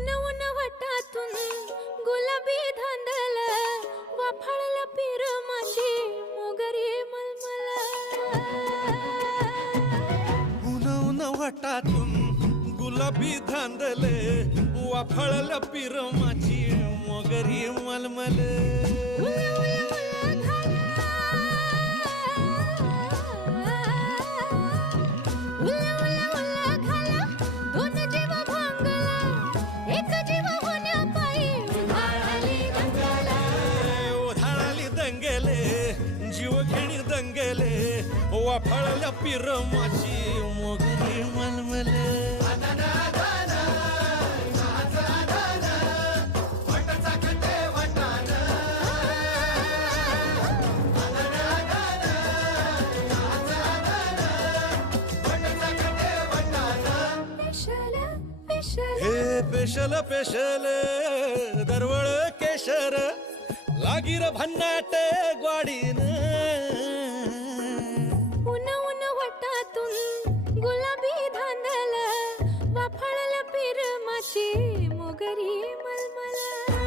उन उन वटातून गुलाबी धांदल वाफाळल्या पिरमाची मोगरी मलमल उन उन वटातून गुलाबी धांदले वाफळल्या पिरमाची मोगरी मलमल उला उला उला घाला दोन जीव भांगला एक जीव होण्यापायी ओधाळाली दंगेले जीव घेणी दंगेले वाफळल्या पिरमाची मोगरी मलमल हे पेशल पेशल दरवळ केशर लागीर भन्नाट ग्वाडीन उन उन वटातून गुलाबी धांदल वाफाळल्या पिरमाची मोगरी मलमल